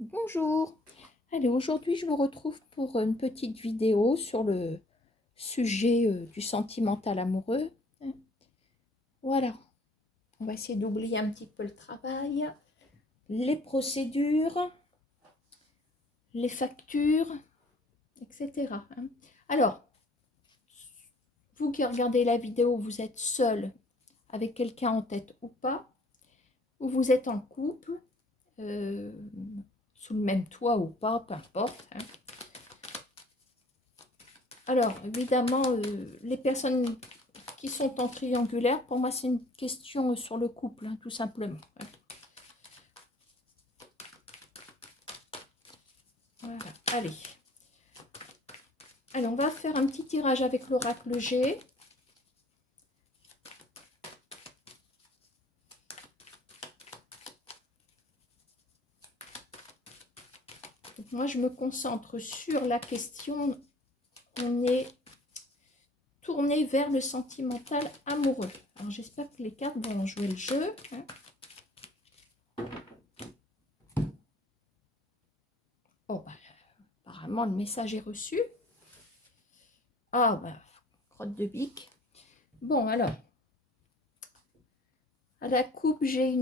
Bonjour. Allez, aujourd'hui je vous retrouve pour une petite vidéo sur le sujet du sentimental amoureux. Voilà, on va essayer d'oublier un petit peu le travail, les procédures, les factures, etc. Alors, vous qui regardez la vidéo, vous êtes seul avec quelqu'un en tête ou pas, ou vous êtes en couple, euh, sous le même toit ou pas, peu importe. Alors, évidemment, les personnes qui sont en triangulaire, pour moi, c'est une question sur le couple, tout simplement. Voilà, allez. Allez, on va faire un petit tirage avec l'oracle G. Donc, moi, je me concentre sur la question. On est tourné vers le sentimental amoureux. Alors, j'espère que les cartes vont jouer le jeu. Oh, bah, apparemment, le message est reçu. Ah, bah, crotte de bique. Bon, alors, à la coupe, j'ai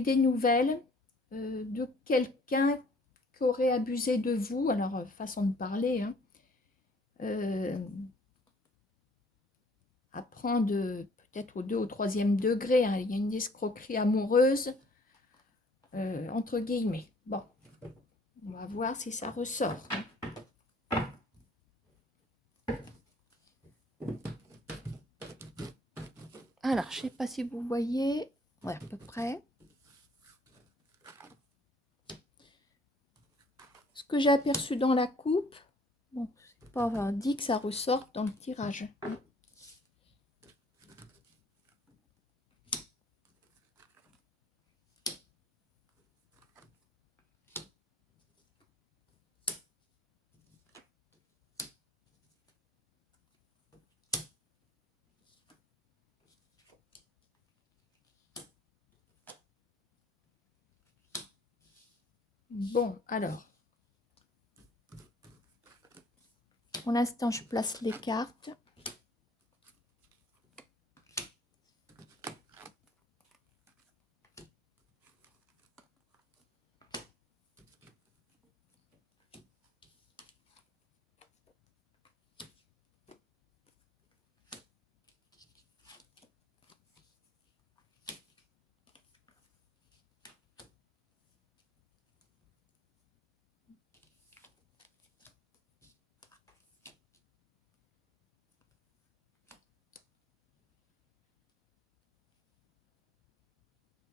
des nouvelles de quelqu'un qui aurait abusé de vous. Alors, façon de parler, à prendre peut-être au 2 au 3e degré. Il y a une escroquerie amoureuse, entre guillemets. Bon, on va voir si ça ressort. Alors, je ne sais pas si vous voyez. Ouais, à peu près. Ce que j'ai aperçu dans la coupe, bon, c'est pas dit que ça ressorte dans le tirage. Bon, alors. Pour l'instant, je place les cartes.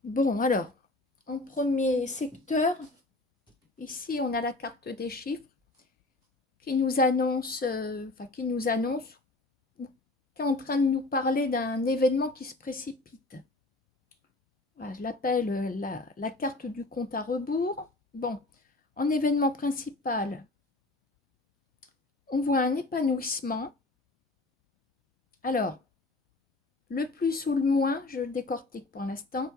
Bon, alors, en premier secteur, ici, on a la carte des chiffres qui nous annonce, qui est en train de nous parler d'un événement qui se précipite. Voilà, je l'appelle la carte du compte à rebours. Bon, en événement principal, on voit un épanouissement. Alors, le plus ou le moins, je décortique pour l'instant,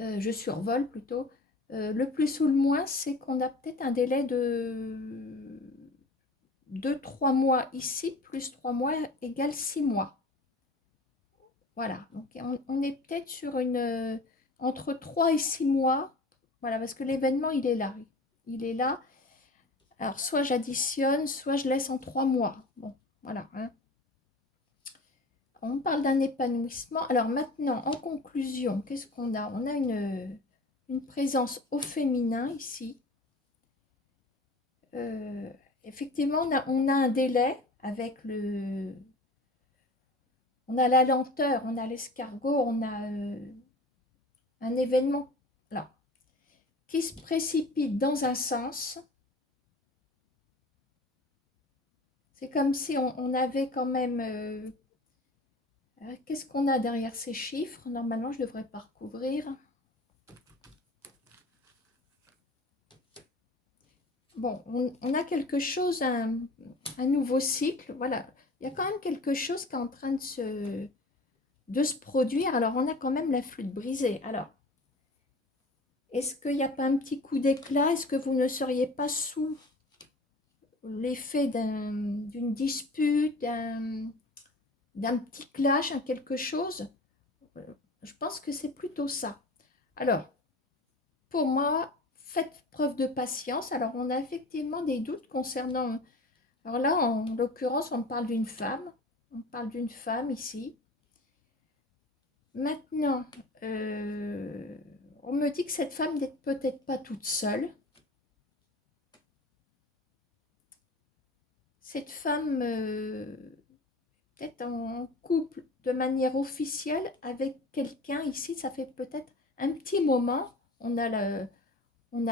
je survole plutôt. Le plus ou le moins, c'est qu'on a peut-être un délai de 2-3 mois ici, plus 3 mois égale 6 mois. Voilà, donc on est peut-être sur entre 3 et 6 mois. Voilà, parce que l'événement, il est là. Il est là. Alors, soit j'additionne, soit je laisse en 3 mois. Bon, voilà. On parle d'un épanouissement. Alors maintenant, en conclusion, qu'est-ce qu'on a? On a une présence au féminin ici. Effectivement, on a un délai avec on a la lenteur, on a l'escargot, on a un événement là, qui se précipite dans un sens. C'est comme si on avait quand même... qu'est-ce qu'on a derrière ces chiffres? Normalement, je devrais pas recouvrir. Bon, on a quelque chose, un nouveau cycle. Voilà, il y a quand même quelque chose qui est en train de se produire. Alors, on a quand même la flûte brisée. Alors, Est-ce qu'il n'y a pas un petit coup d'éclat? Est-ce que vous ne seriez pas sous l'effet d'une dispute, d'un petit clash, quelque chose? Je pense que c'est plutôt ça. Alors, pour moi, faites preuve de patience. Alors, on a effectivement des doutes concernant... Alors là, en l'occurrence, on parle d'une femme. On parle d'une femme ici. Maintenant, on me dit que cette femme n'est peut-être pas toute seule. Cette femme peut-être en couple de manière officielle avec quelqu'un. Ici, ça fait peut-être un petit moment. On a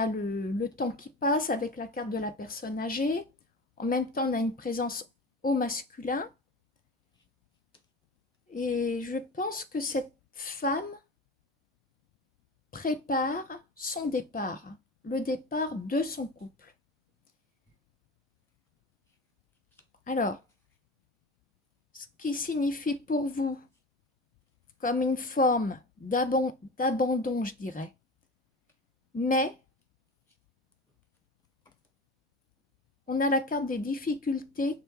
le temps qui passe avec la carte de la personne âgée. En même temps, on a une présence au masculin. Et je pense que cette femme prépare son départ, le départ de son couple. Alors, ce qui signifie pour vous comme une forme d'abandon, je dirais. Mais, on a la carte des difficultés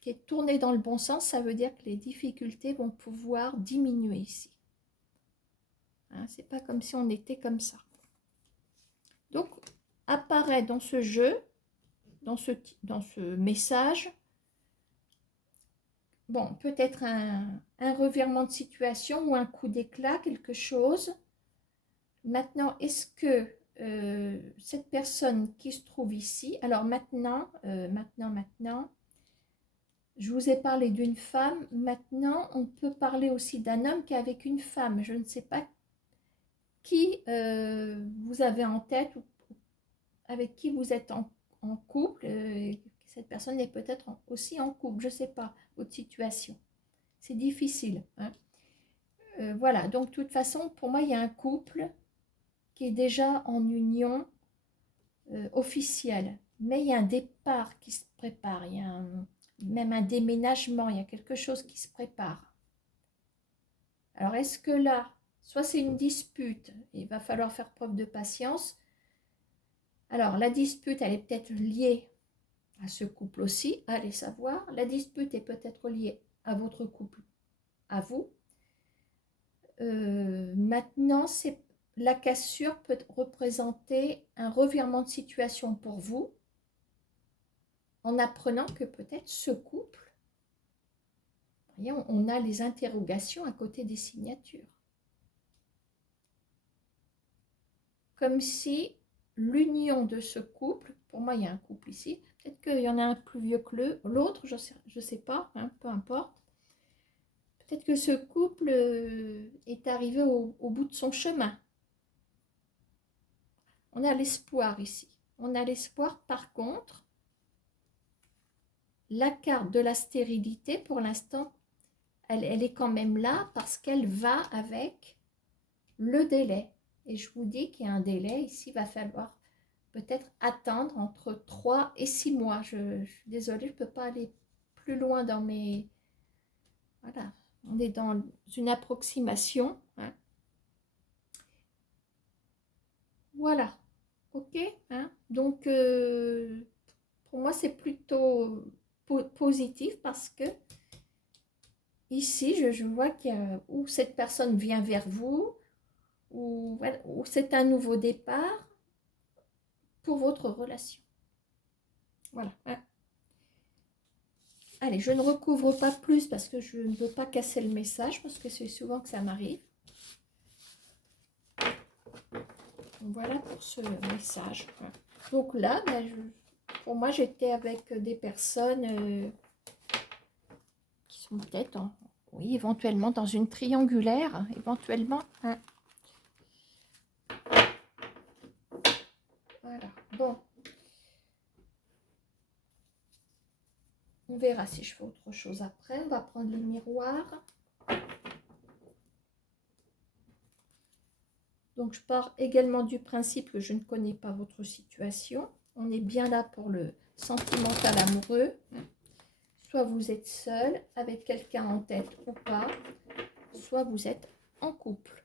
qui est tournée dans le bon sens. Ça veut dire que les difficultés vont pouvoir diminuer ici. Hein, c'est pas comme si on était comme ça. Donc, apparaît dans ce jeu, dans ce message, bon, peut-être un revirement de situation ou un coup d'éclat, quelque chose. Maintenant, est-ce que cette personne qui se trouve ici, alors maintenant, je vous ai parlé d'une femme, maintenant on peut parler aussi d'un homme qui est avec une femme. Je ne sais pas qui vous avez en tête ou avec qui vous êtes en couple. Cette personne est peut-être aussi en couple, je ne sais pas, votre situation. C'est difficile. Hein. Voilà, donc de toute façon, pour moi, il y a un couple qui est déjà en union officielle. Mais il y a un départ qui se prépare, il y a même un déménagement, il y a quelque chose qui se prépare. Alors, est-ce que là, soit c'est une dispute, il va falloir faire preuve de patience. Alors, la dispute, elle est peut-être liée à ce couple aussi, allez savoir. La dispute est peut-être liée à votre couple, à vous. Maintenant, la cassure peut représenter un revirement de situation pour vous, en apprenant que peut-être ce couple, voyez, on a les interrogations à côté des signatures. Comme si l'union de ce couple, pour moi il y a un couple ici, peut-être qu'il y en a un plus vieux que l'autre, je ne sais pas, hein, peu importe. Peut-être que ce couple est arrivé au bout de son chemin. On a l'espoir ici. On a l'espoir, par contre, la carte de la stérilité, pour l'instant, elle est quand même là parce qu'elle va avec le délai. Et je vous dis qu'il y a un délai. Ici, il va falloir peut-être attendre entre 3 et 6 mois. Je suis désolée, je ne peux pas aller plus loin dans mes... Voilà, on est dans une approximation. Hein. Voilà, ok. Hein. Donc, pour moi, c'est plutôt positif parce que ici, je vois qu'il y a, où cette personne vient vers vous, ou voilà, c'est un nouveau départ pour votre relation. Voilà. Hein. Allez, je ne recouvre pas plus parce que je ne veux pas casser le message, parce que c'est souvent que ça m'arrive. Voilà pour ce message. Donc là, ben, pour moi, j'étais avec des personnes qui sont peut-être, oui, éventuellement dans une triangulaire, éventuellement. Hein. Voilà. Bon. On verra si je fais autre chose après. On va prendre le miroir. Donc, je pars également du principe que je ne connais pas votre situation. On est bien là pour le sentimental amoureux. Soit vous êtes seul, avec quelqu'un en tête ou pas, soit vous êtes en couple.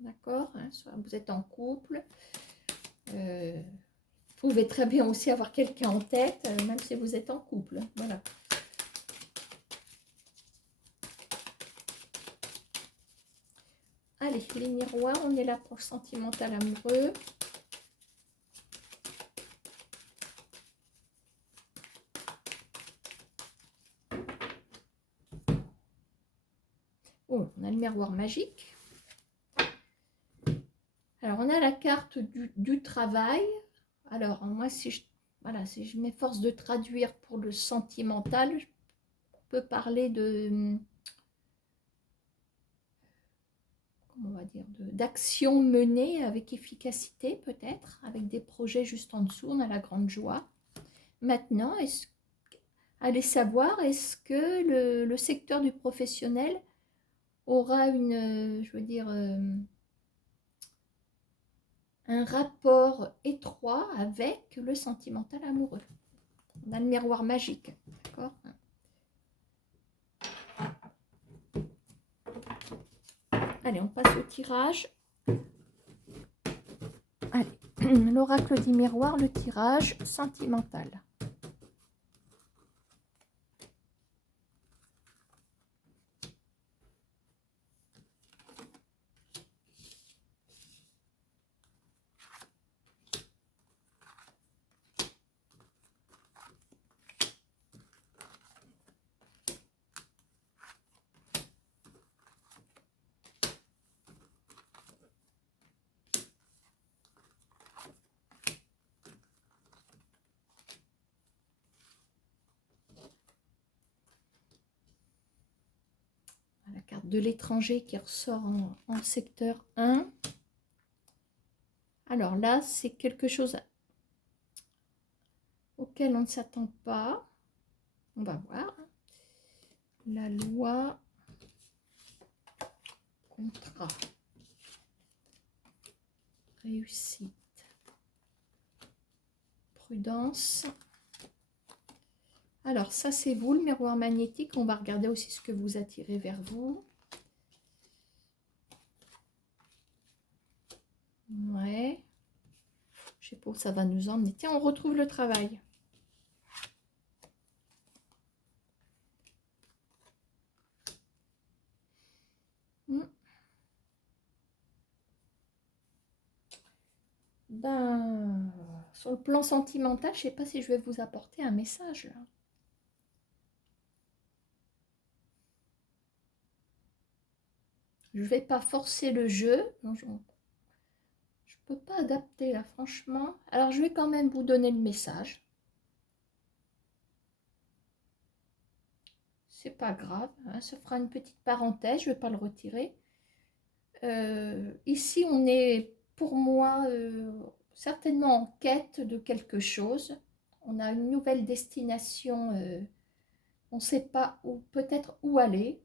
d'accord, hein, soit vous êtes en couple. Vous pouvez très bien aussi avoir quelqu'un en tête, même si vous êtes en couple. Voilà. Allez, les miroirs, on est là pour le sentimental amoureux. Oh, on a le miroir magique. Alors, on a la carte du travail. Alors, moi, voilà, si je m'efforce de traduire pour le sentimental, on peut parler de, comment on va dire, d'action menée avec efficacité, peut-être, avec des projets juste en dessous. On a la grande joie. Maintenant, allez savoir, est-ce que le secteur du professionnel aura je veux dire, un rapport étroit avec le sentimental amoureux. On a le miroir magique, d'accord? Allez, on passe au tirage. Allez, l'oracle dit miroir, le tirage sentimental. La carte de l'étranger qui ressort en secteur 1. Alors là, c'est quelque chose auquel on ne s'attend pas. On va voir. La loi, contrat, réussite, prudence. Alors ça, c'est vous, le miroir magnétique. On va regarder aussi ce que vous attirez vers vous. Ouais. Je sais pas où ça va nous emmener. Tiens, on retrouve le travail. Ben, sur le plan sentimental, je sais pas si je vais vous apporter un message là. Je vais pas forcer le jeu. Non, je peux pas adapter là, franchement. Alors, je vais quand même vous donner le message. C'est pas grave, hein, ça fera une petite parenthèse, je vais pas le retirer. Ici, on est, pour moi, certainement en quête de quelque chose. On a une nouvelle destination, on ne sait pas où, peut-être où aller,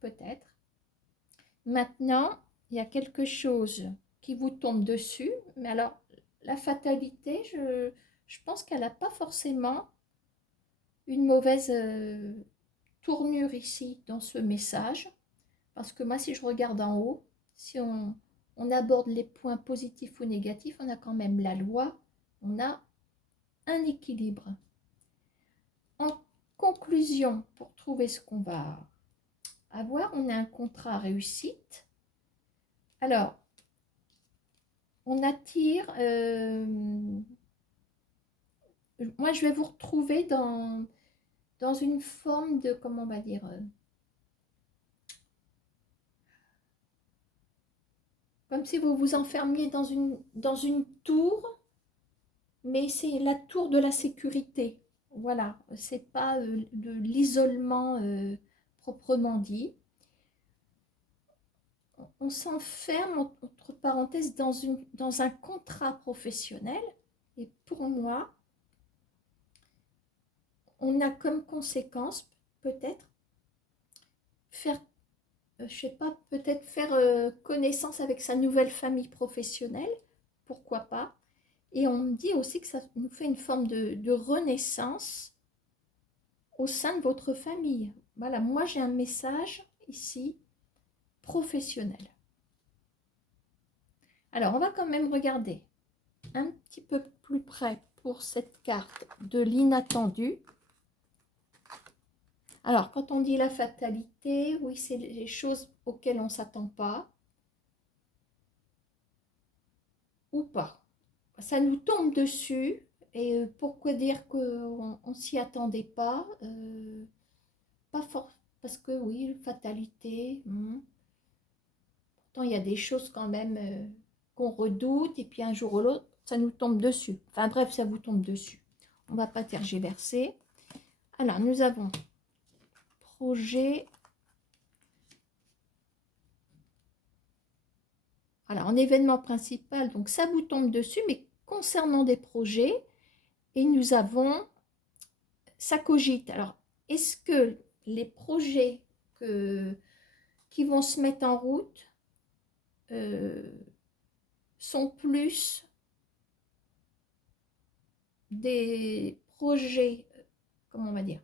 peut-être. Maintenant, il y a quelque chose qui vous tombe dessus, mais alors, la fatalité, je pense qu'elle n'a pas forcément une mauvaise tournure ici dans ce message, parce que moi, si je regarde en haut, si on aborde les points positifs ou négatifs, on a quand même la loi, on a un équilibre. En conclusion, pour trouver ce qu'on va avoir, on a un contrat réussite. Alors, on attire, moi je vais vous retrouver dans une forme de, comment on va dire, comme si vous vous enfermiez dans une tour, mais c'est la tour de la sécurité. Voilà, c'est pas de l'isolement proprement dit. On s'enferme, entre parenthèses, dans un contrat professionnel. Et pour moi, on a comme conséquence peut-être faire, je sais pas, peut-être faire connaissance avec sa nouvelle famille professionnelle, pourquoi pas. Et on me dit aussi que ça nous fait une forme de renaissance au sein de votre famille. Voilà, moi j'ai un message ici professionnel. Alors, on va quand même regarder un petit peu plus près pour cette carte de l'inattendu. Alors, quand on dit la fatalité, oui, c'est les choses auxquelles on ne s'attend pas ou pas. Ça nous tombe dessus. Et pourquoi dire qu'on ne s'y attendait pas pas fort, parce que oui, fatalité. Pourtant, il y a des choses quand même qu'on redoute, et puis un jour ou l'autre, ça nous tombe dessus. Enfin bref, ça vous tombe dessus. On ne va pas tergiverser. Alors, nous avons projet. Alors, en événement principal, donc ça vous tombe dessus, mais concernant des projets, et nous avons, ça cogite. Alors, est-ce que les projets qui vont se mettre en route sont plus des projets, comment on va dire,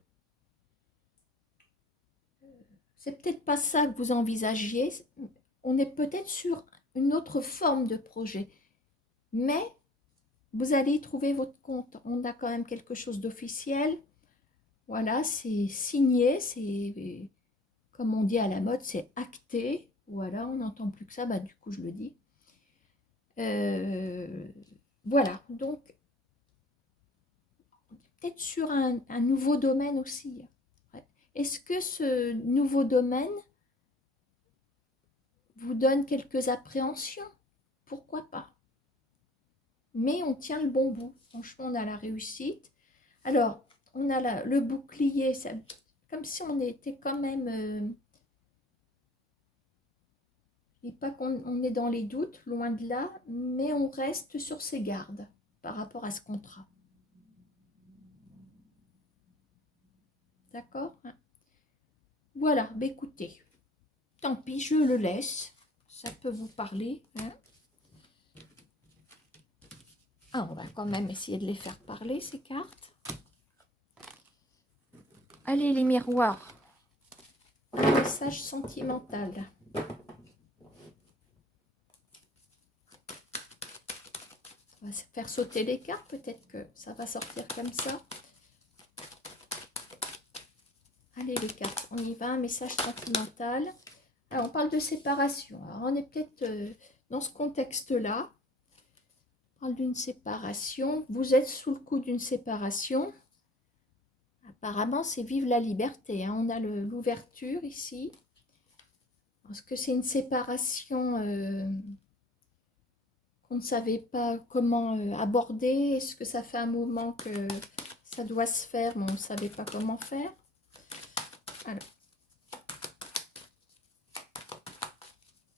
c'est peut-être pas ça que vous envisagiez, on est peut-être sur une autre forme de projet, mais vous allez y trouver votre compte. On a quand même quelque chose d'officiel, voilà, c'est signé, c'est, comme on dit à la mode, c'est acté, voilà, on n'entend plus que ça, bah, du coup je le dis. Voilà, donc peut-être sur un nouveau domaine aussi. Ouais. Est-ce que ce nouveau domaine vous donne quelques appréhensions? Pourquoi pas? Mais on tient le bon bout. Franchement, on a la réussite. Alors, on a le bouclier, ça, comme si on était quand même... je ne dis pas qu'on est dans les doutes, loin de là, mais on reste sur ses gardes par rapport à ce contrat. D'accord? Voilà, bah écoutez, tant pis, je le laisse. Ça peut vous parler. Hein. Ah, on va quand même essayer de les faire parler, ces cartes. Allez, les miroirs. Un message sentimental. On va faire sauter les cartes. Peut-être que ça va sortir comme ça. Allez, les cartes, on y va. Un message sentimental. Alors, on parle de séparation. Alors, on est peut-être dans ce contexte-là. On parle d'une séparation. Vous êtes sous le coup d'une séparation. Apparemment, c'est vive la liberté. Hein. On a l'ouverture ici. Est-ce que c'est une séparation qu'on ne savait pas comment aborder? Est-ce que ça fait un moment que ça doit se faire, mais on ne savait pas comment faire? Alors.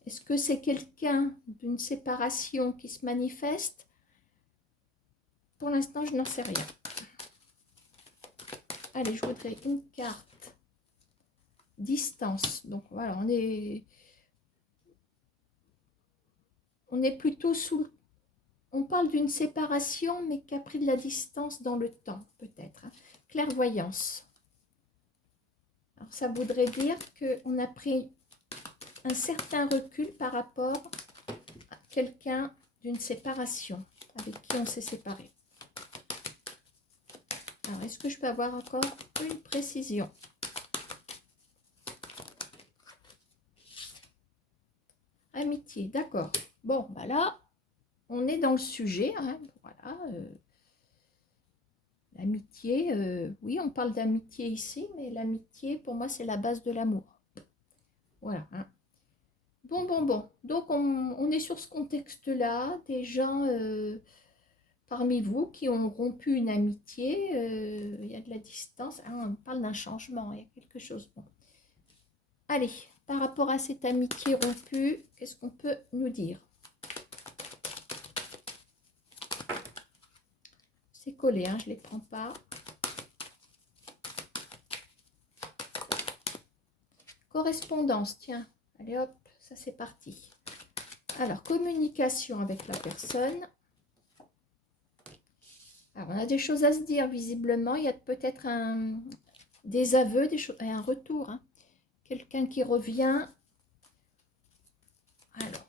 Est-ce que c'est quelqu'un d'une séparation qui se manifeste? Pour l'instant, je n'en sais rien. Allez, je voudrais une carte. Distance. Donc voilà, on est plutôt sous... On parle d'une séparation, mais qui a pris de la distance dans le temps, peut-être. Hein. Clairvoyance. Alors, ça voudrait dire qu'on a pris un certain recul par rapport à quelqu'un d'une séparation, avec qui on s'est séparé. Alors, est-ce que je peux avoir encore une précision? Amitié, d'accord. Bon, bah là, on est dans le sujet. Hein, voilà. L'amitié, oui, on parle d'amitié ici, mais l'amitié, pour moi, c'est la base de l'amour. Voilà. Hein. Bon. Donc, on est sur ce contexte-là. Des gens parmi vous qui ont rompu une amitié. Il y a de la distance. Hein, on parle d'un changement. Il y a quelque chose. Bon. Allez, par rapport à cette amitié rompue, qu'est-ce qu'on peut nous dire? C'est collé, hein, je ne les prends pas. Correspondance, tiens. Allez hop, ça c'est parti. Alors, communication avec la personne. Alors, on a des choses à se dire, visiblement. Il y a peut-être des aveux, des choses, et un retour. Hein. Quelqu'un qui revient. Alors,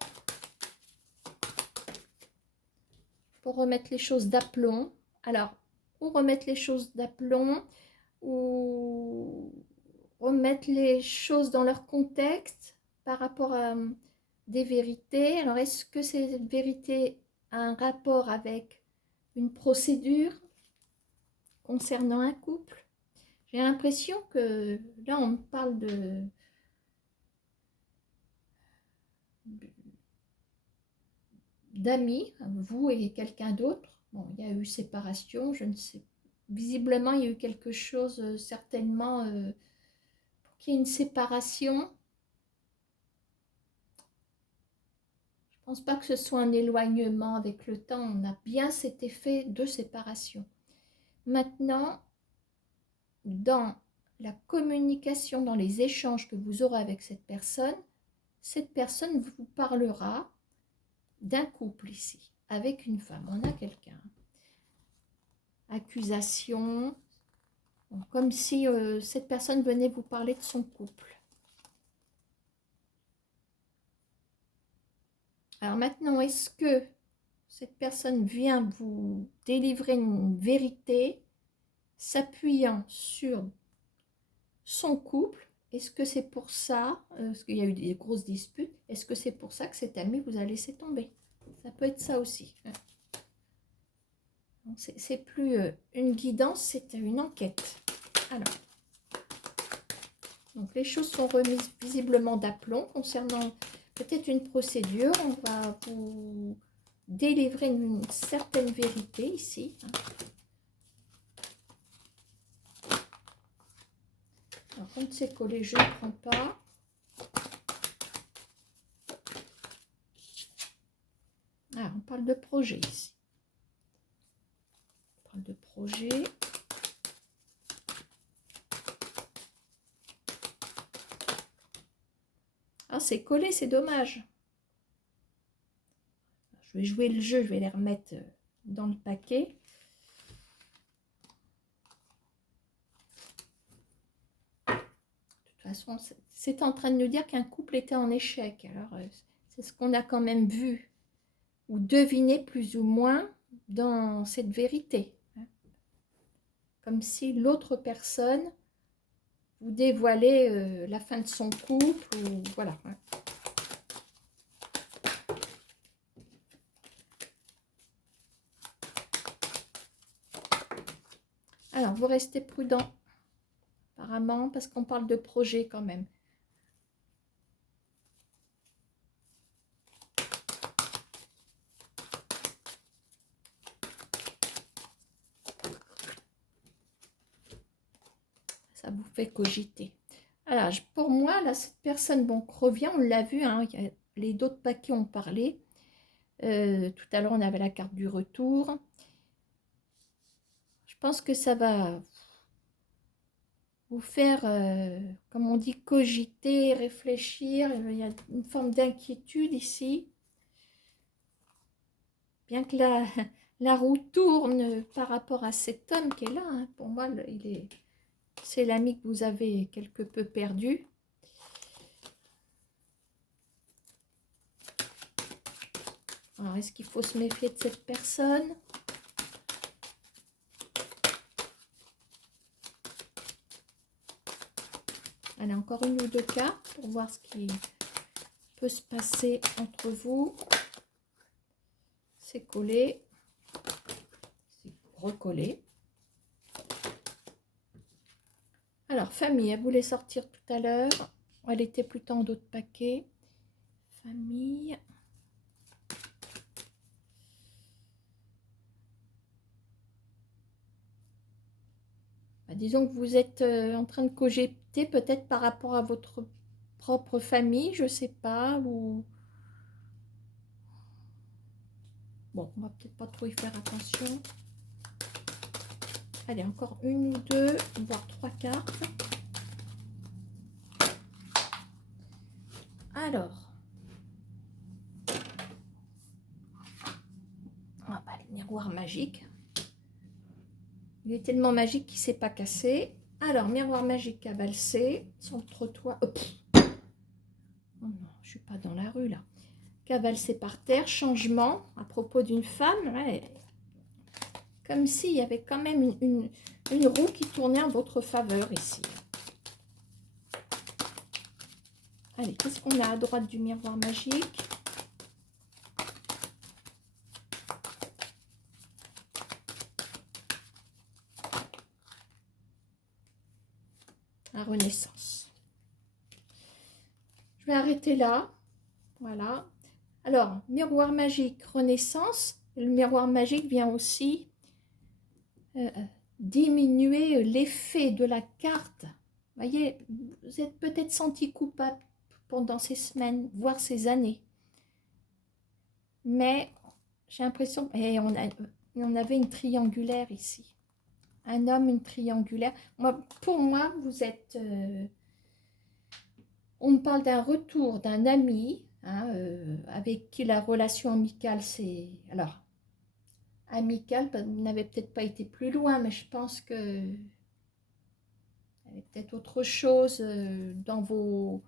remettre les choses d'aplomb. Alors, ou remettre les choses d'aplomb, ou remettre les choses dans leur contexte par rapport à des vérités. Alors, est-ce que cette vérité a un rapport avec une procédure concernant un couple? J'ai l'impression que là, on parle d'amis, vous et quelqu'un d'autre. Bon, il y a eu séparation, je ne sais. Visiblement, il y a eu quelque chose, certainement, pour qu'il y ait une séparation. Je ne pense pas que ce soit un éloignement avec le temps. On a bien cet effet de séparation. Maintenant, dans la communication, dans les échanges que vous aurez avec cette personne vous parlera d'un couple ici, avec une femme. On a quelqu'un. Accusation, comme si cette personne venait vous parler de son couple. Alors maintenant, est-ce que cette personne vient vous délivrer une vérité s'appuyant sur son couple? Est-ce que c'est pour ça, parce qu'il y a eu des grosses disputes, est-ce que c'est pour ça que cet ami vous a laissé tomber? Ça peut être ça aussi. C'est plus une guidance, c'est une enquête. Alors, donc les choses sont remises visiblement d'aplomb concernant peut-être une procédure. On va vous délivrer une certaine vérité ici. Alors, quand c'est collé, je ne prends pas. Ah, on parle de projet ici. On parle de projet. Ah, c'est collé, c'est dommage. Je vais jouer le jeu, je vais les remettre dans le paquet. De toute façon, c'est en train de nous dire qu'un couple était en échec. Alors, c'est ce qu'on a quand même vu ou deviné plus ou moins dans cette vérité. Comme si l'autre personne vous dévoilait la fin de son couple, ou voilà. Alors, vous restez prudent, apparemment, parce qu'on parle de projet quand même. Ça vous fait cogiter. Alors, pour moi, là, cette personne, bon, revient, on l'a vu, hein, les d'autres paquets ont parlé. Tout à l'heure, on avait la carte du retour. Je pense que ça va vous faire, comme on dit, cogiter, réfléchir. Il y a une forme d'inquiétude ici. Bien que la roue tourne par rapport à cet homme qui est là, hein, pour moi, c'est l'ami que vous avez quelque peu perdu. Alors, est-ce qu'il faut se méfier de cette personne? Allez, encore une ou deux cartes pour voir ce qui peut se passer entre vous. C'est collé. C'est recollé. Alors, famille, elle voulait sortir tout à l'heure. Elle était plutôt en d'autres paquets. Famille. Bah, disons que vous êtes en train de cogiter peut-être par rapport à votre propre famille, je ne sais pas. Ou... Bon, on va peut-être pas trop y faire attention. Allez, encore une ou deux, voire trois cartes. Alors, ah bah, le miroir magique. Il est tellement magique qu'il ne s'est pas cassé. Alors, miroir magique à valser sur le trottoir. Oh non, je ne suis pas dans la rue là. Cavalcer par terre, changement à propos d'une femme. Ouais. Comme s'il y avait quand même une roue qui tournait en votre faveur ici. Allez, qu'est-ce qu'on a à droite du miroir magique? La Renaissance. Je vais arrêter là. Voilà. Alors, miroir magique, Renaissance. Le miroir magique vient aussi diminuer l'effet de la carte. Vous voyez, vous êtes peut-être senti coupable pendant ces semaines, voire ces années. Mais j'ai l'impression, et on avait une triangulaire ici. Un homme, une triangulaire. Pour moi, vous êtes... on me parle d'un retour d'un ami, hein, avec qui la relation amicale, c'est... Alors, amicale, vous n'avez peut-être pas été plus loin, mais je pense que... il y avait peut-être autre chose dans vos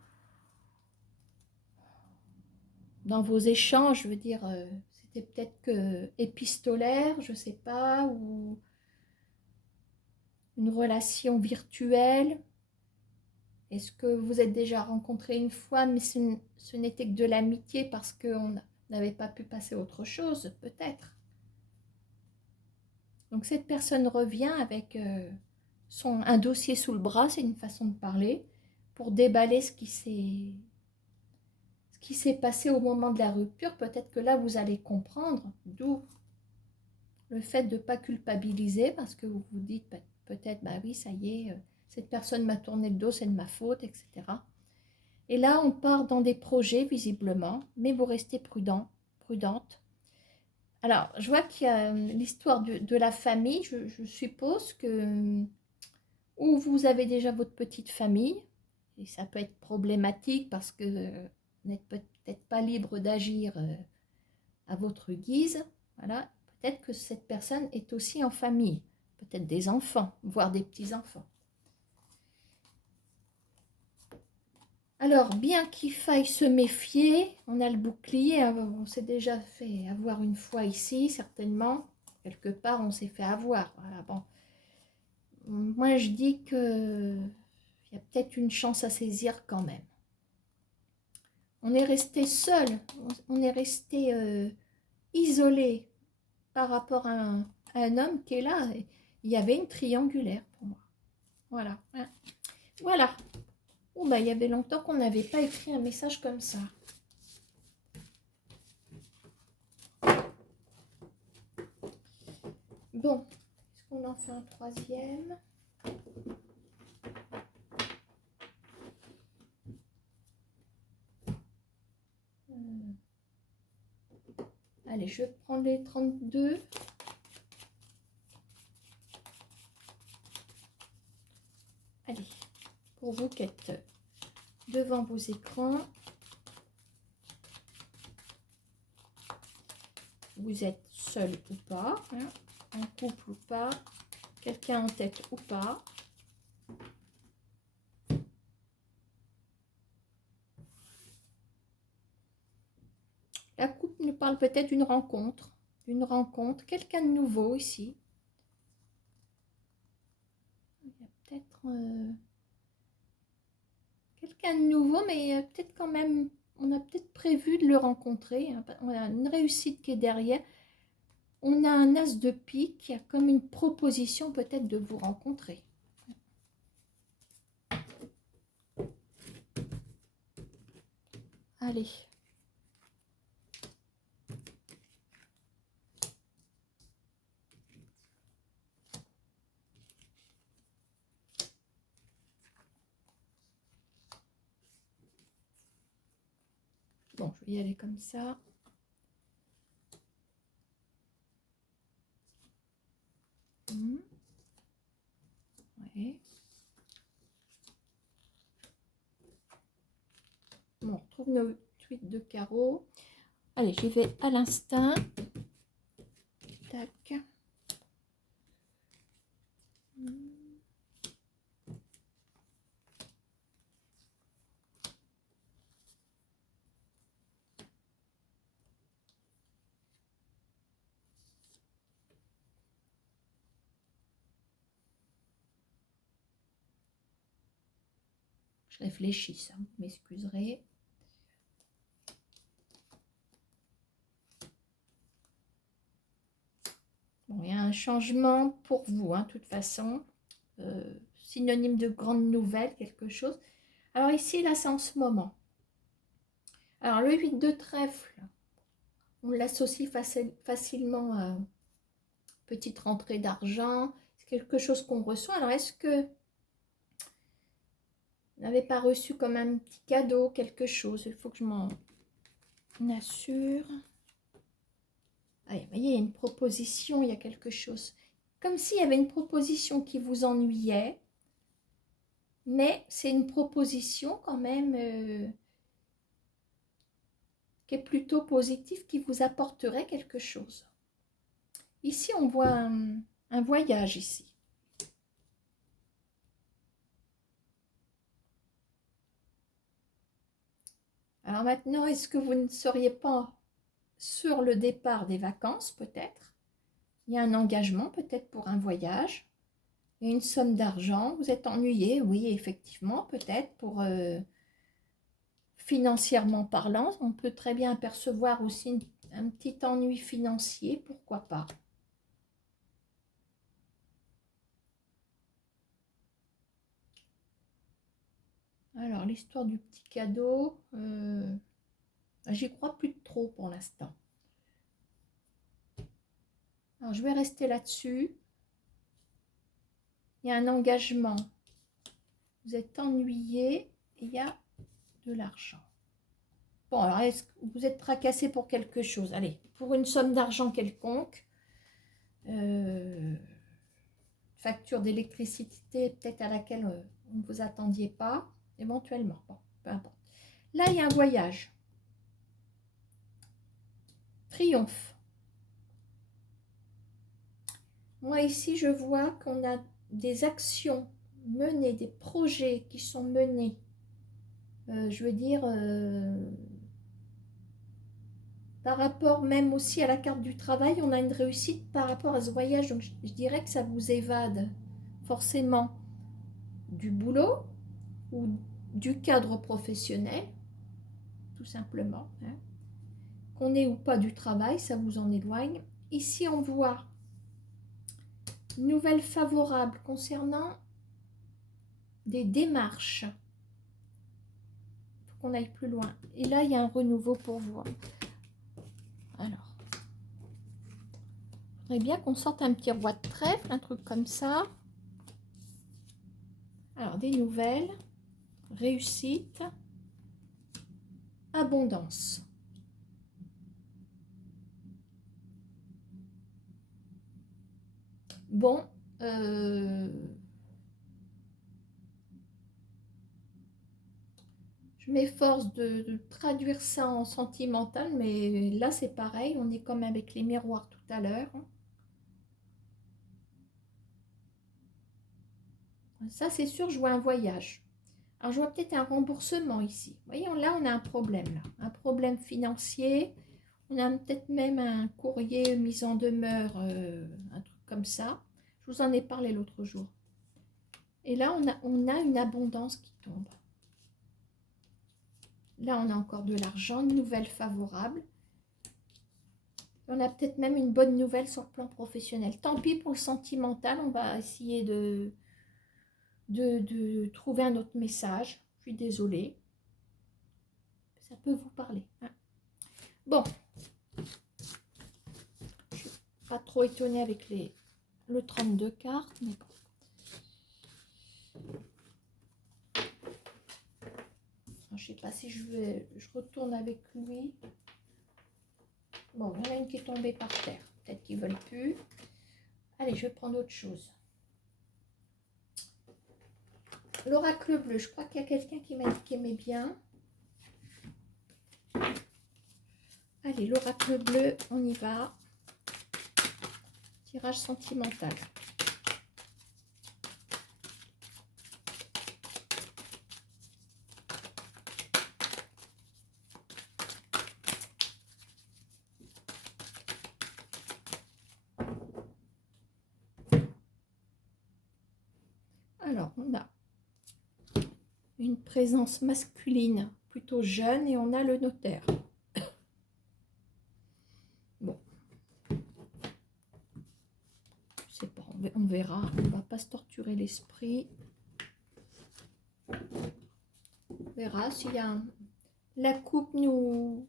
échanges, je veux dire, c'était peut-être que épistolaire, je ne sais pas, ou une relation virtuelle. Est-ce que vous êtes déjà rencontrés une fois, mais ce n'était que de l'amitié parce qu'on n'avait pas pu passer à autre chose, peut-être. Donc cette personne revient avec un dossier sous le bras, c'est une façon de parler, pour déballer ce qui s'est passé au moment de la rupture. Peut-être que là, vous allez comprendre, d'où le fait de ne pas culpabiliser, parce que vous vous dites peut-être, bah oui, ça y est, cette personne m'a tourné le dos, c'est de ma faute, etc. Et là, on part dans des projets, visiblement, mais vous restez prudente. Alors, je vois qu'il y a l'histoire de la famille. Je suppose que ou vous avez déjà votre petite famille, et ça peut être problématique parce que vous n'êtes peut-être pas libre d'agir à votre guise. Voilà, peut-être que cette personne est aussi en famille, peut-être des enfants, voire des petits-enfants. Alors, bien qu'il faille se méfier, on a le bouclier, on s'est déjà fait avoir une fois ici, certainement. Quelque part, on s'est fait avoir. Voilà, bon. Moi, je dis que il y a peut-être une chance à saisir quand même. On est resté seul, on est resté isolé par rapport à un homme qui est là. Il y avait une triangulaire pour moi. Voilà. Voilà. Oh, bah, il y avait longtemps qu'on n'avait pas écrit un message comme ça. Bon, est-ce qu'on en fait un troisième? Allez, je vais prendre les 32. Allez, pour vous qui êtes devant vos écrans, vous êtes seul ou pas, hein, en couple ou pas, quelqu'un en tête ou pas. La coupe nous parle peut-être d'une rencontre, quelqu'un de nouveau ici. Il y a peut-être quelqu'un de nouveau, mais peut-être quand même, on a peut-être prévu de le rencontrer. Hein. On a une réussite qui est derrière. On a un as de pique qui a comme une proposition peut-être de vous rencontrer. Allez. Bon, je vais y aller comme ça. Ouais. Bon, on retrouve nos 8 de carreau. Allez, j'y vais à l'instinct. Tac. Je réfléchis, ça, vous m'excuserez. Bon, il y a un changement pour vous, hein, de toute façon. Synonyme de grande nouvelle, quelque chose. Alors ici, là, c'est en ce moment. Alors, le 8 de trèfle, on l'associe facilement à petite rentrée d'argent. C'est quelque chose qu'on reçoit. Alors, est-ce que vous n'avez pas reçu comme un petit cadeau, quelque chose? Il faut que je m'en assure. Ah, vous voyez, il y a une proposition, il y a quelque chose. Comme s'il y avait une proposition qui vous ennuyait. Mais c'est une proposition quand même qui est plutôt positive, qui vous apporterait quelque chose. Ici, on voit un voyage ici. Alors maintenant, est-ce que vous ne seriez pas sur le départ des vacances, peut-être? Il y a un engagement, peut-être pour un voyage. Il y a une somme d'argent. Vous êtes ennuyé, oui, effectivement, peut-être pour... financièrement parlant, on peut très bien apercevoir aussi un petit ennui financier, pourquoi pas. Alors, l'histoire du petit cadeau, j'y crois plus trop pour l'instant. Alors, je vais rester là-dessus. Il y a un engagement. Vous êtes ennuyé, il y a de l'argent. Bon, alors, est-ce que vous êtes tracassé pour quelque chose? Allez, pour une somme d'argent quelconque. Facture d'électricité peut-être à laquelle vous ne vous attendiez pas, éventuellement. Bon, peu importe. Là, il y a un voyage. Triomphe. Moi, ici, je vois qu'on a des actions menées, des projets qui sont menés. Je veux dire, par rapport même aussi à la carte du travail, on a une réussite par rapport à ce voyage. Donc, je dirais que ça vous évade forcément du boulot ou du cadre professionnel, tout simplement. Hein. Qu'on ait ou pas du travail, ça vous en éloigne. Ici, on voit une nouvelle favorable concernant des démarches. Il faut qu'on aille plus loin. Et là, il y a un renouveau pour vous. Alors, il faudrait bien qu'on sorte un petit roi de trèfle, un truc comme ça. Alors, des nouvelles, réussite, abondance. Bon, je m'efforce de traduire ça en sentimental, mais là c'est pareil, on est comme avec les miroirs tout à l'heure. Ça c'est sûr, je vois un voyage. Alors je vois peut-être un remboursement ici. Vous voyez, là on a un problème, là. Un problème financier. On a peut-être même un courrier mis en demeure, un truc comme ça. Je vous en ai parlé l'autre jour. Et là on a une abondance qui tombe. Là, on a encore de l'argent, une nouvelle favorable. On a peut-être même une bonne nouvelle sur le plan professionnel. Tant pis pour le sentimental, on va essayer de trouver un autre message. Je suis désolée. Ça peut vous parler. Hein. Bon. Je ne suis pas trop étonnée avec le 32 cartes, mais bon. Je ne sais pas si je retourne avec lui. Bon, il y en a une qui est tombée par terre. Peut-être qu'ils ne veulent plus. Allez, je vais prendre autre chose. L'oracle bleu, je crois qu'il y a quelqu'un qui m'a dit qu'il aimait bien. Allez, l'oracle bleu, on y va. Tirage sentimental. Alors, on a une présence masculine plutôt jeune et on a le notaire. Bon, je sais pas, on verra, on va pas se torturer l'esprit. On verra s'il y a la coupe nous...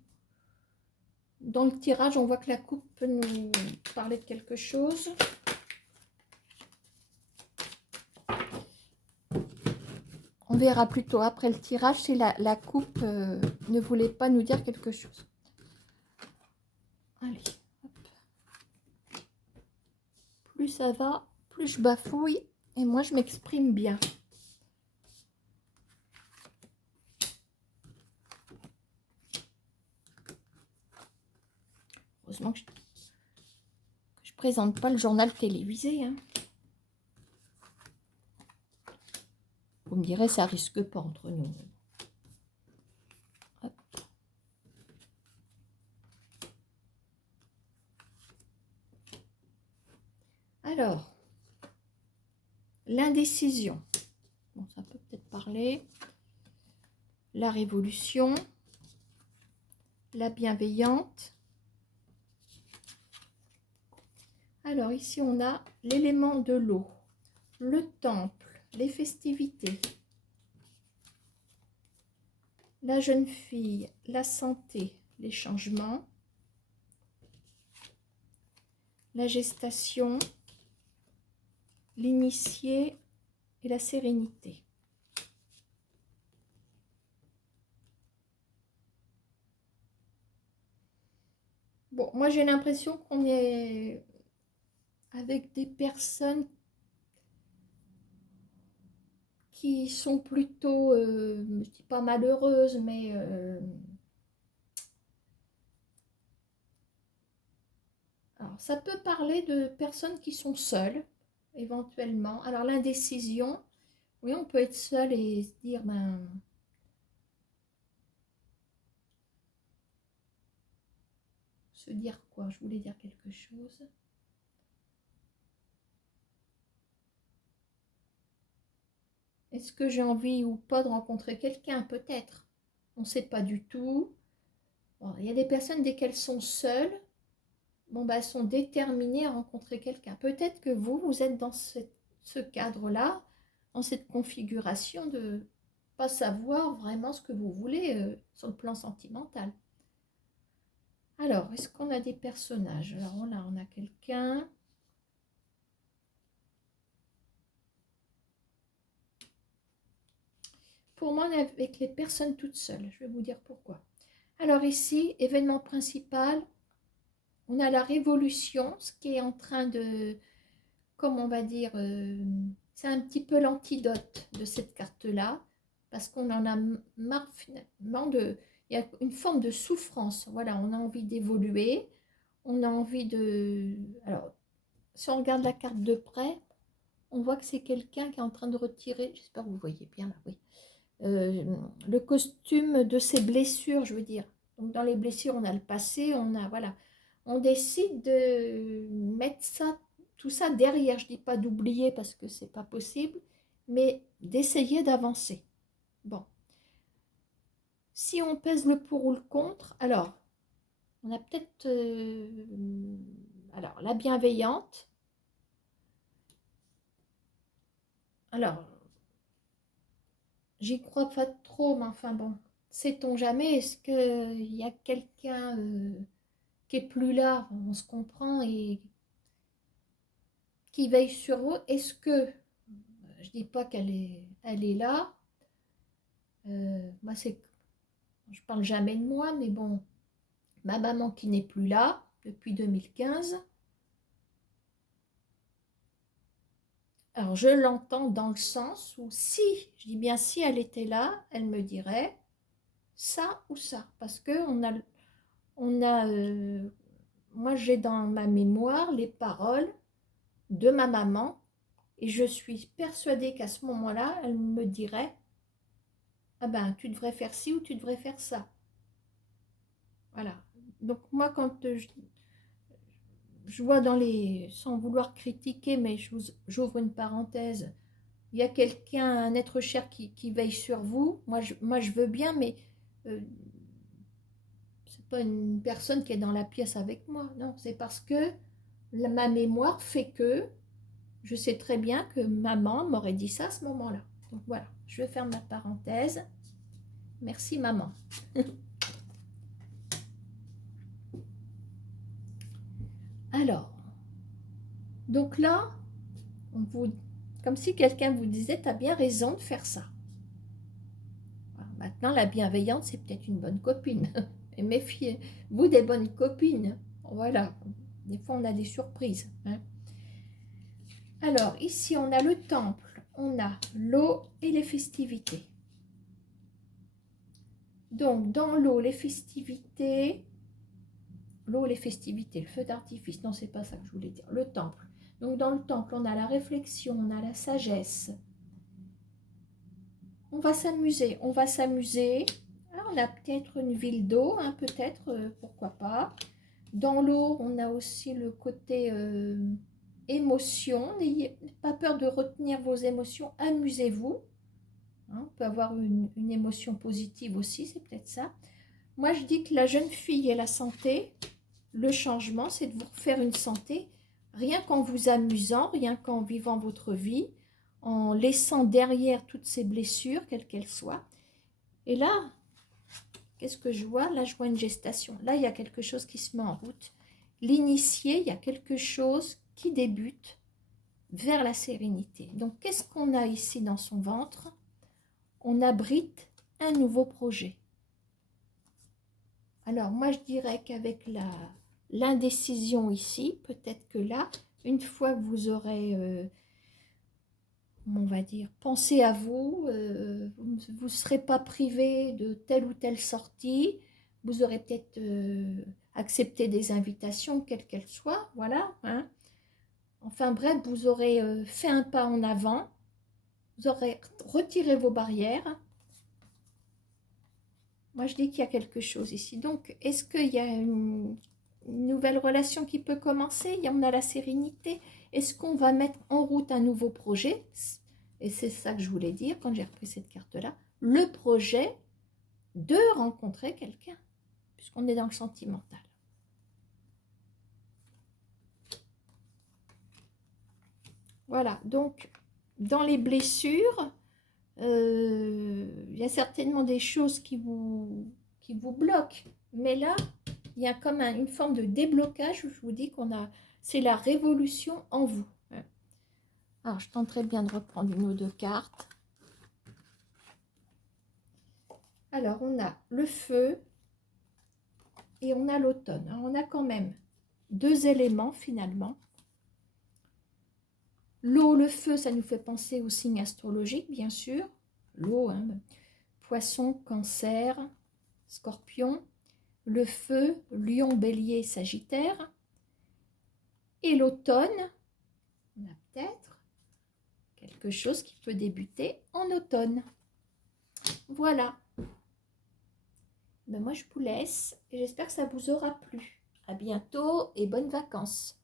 Dans le tirage, on voit que la coupe peut nous parler de quelque chose. On verra plutôt après le tirage si la coupe ne voulait pas nous dire quelque chose. Allez, hop. Plus ça va, plus je bafouille et moi je m'exprime bien. Heureusement que je présente pas le journal télévisé. Hein. Vous me direz, ça risque pas entre nous. Hop. Alors, l'indécision. Bon, ça peut peut-être parler. La révolution. La bienveillante. Alors, ici, on a l'élément de l'eau. Le temple, les festivités. La jeune fille, la santé, les changements. La gestation, l'initié et la sérénité. Bon, moi j'ai l'impression qu'on est avec des personnes qui sont plutôt, je ne dis pas malheureuses, mais alors, ça peut parler de personnes qui sont seules, éventuellement. Alors l'indécision, oui, on peut être seul et se dire, ben, se dire quoi? Je voulais dire quelque chose. Est-ce que j'ai envie ou pas de rencontrer quelqu'un? Peut-être. On ne sait pas du tout. Bon, il y a des personnes, dès qu'elles sont seules, bon, bah, elles sont déterminées à rencontrer quelqu'un. Peut-être que vous êtes dans ce cadre-là, dans cette configuration de ne pas savoir vraiment ce que vous voulez sur le plan sentimental. Alors, est-ce qu'on a des personnages? Alors là, on a quelqu'un. Pour moi, on est avec les personnes toutes seules. Je vais vous dire pourquoi. Alors ici, événement principal, on a la révolution, ce qui est en train de, comme on va dire, c'est un petit peu l'antidote de cette carte-là, parce qu'on en a marre finalement de... Il y a une forme de souffrance. Voilà, on a envie d'évoluer, on a envie de... Alors, si on regarde la carte de près, on voit que c'est quelqu'un qui est en train de retirer, j'espère que vous voyez bien là, oui, le costume de ses blessures, je veux dire. Donc, dans les blessures, on a le passé, on a, voilà. On décide de mettre ça, tout ça derrière. Je ne dis pas d'oublier parce que c'est pas possible, mais d'essayer d'avancer. Bon. Si on pèse le pour ou le contre, alors, on a peut-être alors, la bienveillante. Alors, j'y crois pas trop, mais enfin bon, sait-on jamais, est-ce qu'il y a quelqu'un qui est plus là, on se comprend, et qui veille sur vous? Est-ce que, je dis pas elle est là, moi je parle jamais de moi, mais bon, ma maman qui n'est plus là depuis 2015, alors je l'entends dans le sens où si, je dis bien si elle était là, elle me dirait ça ou ça, parce que on a moi j'ai dans ma mémoire les paroles de ma maman et je suis persuadée qu'à ce moment-là, elle me dirait ah ben tu devrais faire ci ou tu devrais faire ça. Voilà. Donc moi quand je vois dans les, sans vouloir critiquer, mais j'ouvre une parenthèse, il y a quelqu'un, un être cher qui veille sur vous. Moi, je veux bien, mais c'est pas une personne qui est dans la pièce avec moi. Non, c'est parce que ma mémoire fait que je sais très bien que maman m'aurait dit ça à ce moment-là. Donc voilà, je vais faire ma parenthèse. Merci maman. Alors, donc là, comme si quelqu'un vous disait, tu as bien raison de faire ça. Alors, maintenant, la bienveillante, c'est peut-être une bonne copine. Et méfiez-vous des bonnes copines. Voilà, des fois, on a des surprises. Hein. Alors, ici, on a le temple, on a l'eau et les festivités. Donc, dans l'eau, les festivités, le feu d'artifice, non, c'est pas ça que je voulais dire, le temple. Donc, dans le temple, on a la réflexion, on a la sagesse. On va s'amuser, on va s'amuser. Ah, on a peut-être une ville d'eau, hein, peut-être, pourquoi pas. Dans l'eau, on a aussi le côté émotion. N'ayez pas peur de retenir vos émotions, amusez-vous. Hein, on peut avoir une émotion positive aussi, c'est peut-être ça. Moi, je dis que la jeune fille et la santé, le changement, c'est de vous refaire une santé, rien qu'en vous amusant, rien qu'en vivant votre vie, en laissant derrière toutes ces blessures, quelles qu'elles soient. Et là, qu'est-ce que je vois? Là, je vois une gestation. Là, il y a quelque chose qui se met en route. L'initié, il y a quelque chose qui débute vers la sérénité. Donc, qu'est-ce qu'on a ici dans son ventre? On abrite un nouveau projet. Alors, moi, je dirais qu'avec l'indécision ici, peut-être que là, une fois que vous aurez, on va dire, pensé à vous, vous ne serez pas privé de telle ou telle sortie, vous aurez peut-être accepté des invitations, quelles qu'elles soient, voilà. Hein. Enfin bref, vous aurez fait un pas en avant, vous aurez retiré vos barrières. Moi, je dis qu'il y a quelque chose ici. Donc, est-ce qu'il y a une nouvelle relation qui peut commencer? On a la sérénité. Est-ce qu'on va mettre en route un nouveau projet? Et c'est ça que je voulais dire quand j'ai repris cette carte-là. Le projet de rencontrer quelqu'un, puisqu'on est dans le sentimental. Voilà, donc, dans les blessures, il y a certainement des choses qui vous bloquent. Mais là, il y a comme une forme de déblocage où je vous dis c'est la révolution en vous. Alors, je tenterai bien de reprendre une ou deux cartes. Alors, on a le feu et on a l'automne. Alors, on a quand même deux éléments finalement. L'eau, le feu, ça nous fait penser aux signes astrologiques, bien sûr. L'eau, hein, Poisson, Cancer, Scorpion. Le feu, Lion, Bélier, Sagittaire. Et l'automne, on a peut-être quelque chose qui peut débuter en automne. Voilà. Ben moi, je vous laisse et j'espère que ça vous aura plu. À bientôt et bonnes vacances.